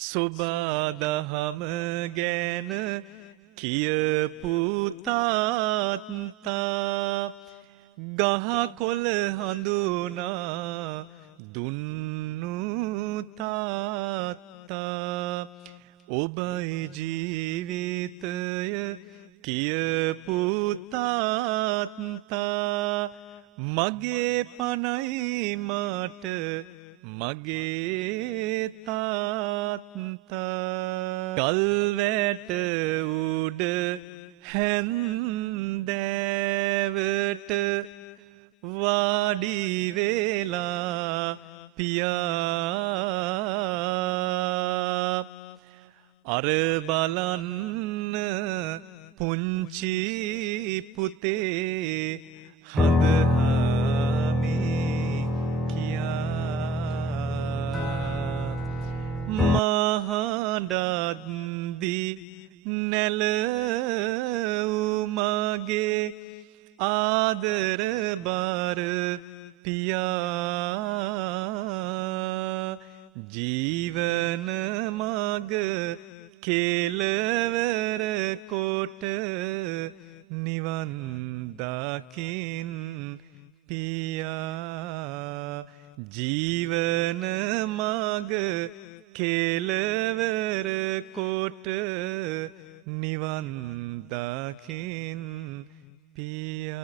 සුබාදහම ගැන කියපු තාත්තා ගහකොළ හඳුනා දුන්නු තාත්තා ඔබයි ජීවිතය කියපු තාත්තා මගේ පනයි මාට මගේ තාත්තා ගල්වැට උඩ හැන්දෑවට වාඩි වෙලා පියා අර බලන්න පුංචි පුතේ හඳහාමි කියා මහඩද්දි නැලවුමගේ ආදර බර පියා ජීවන මග කෙලවර කොට නිවන් දකින් පියා ජීවන මග කෙලවර කොට නිවන් දකින් පියා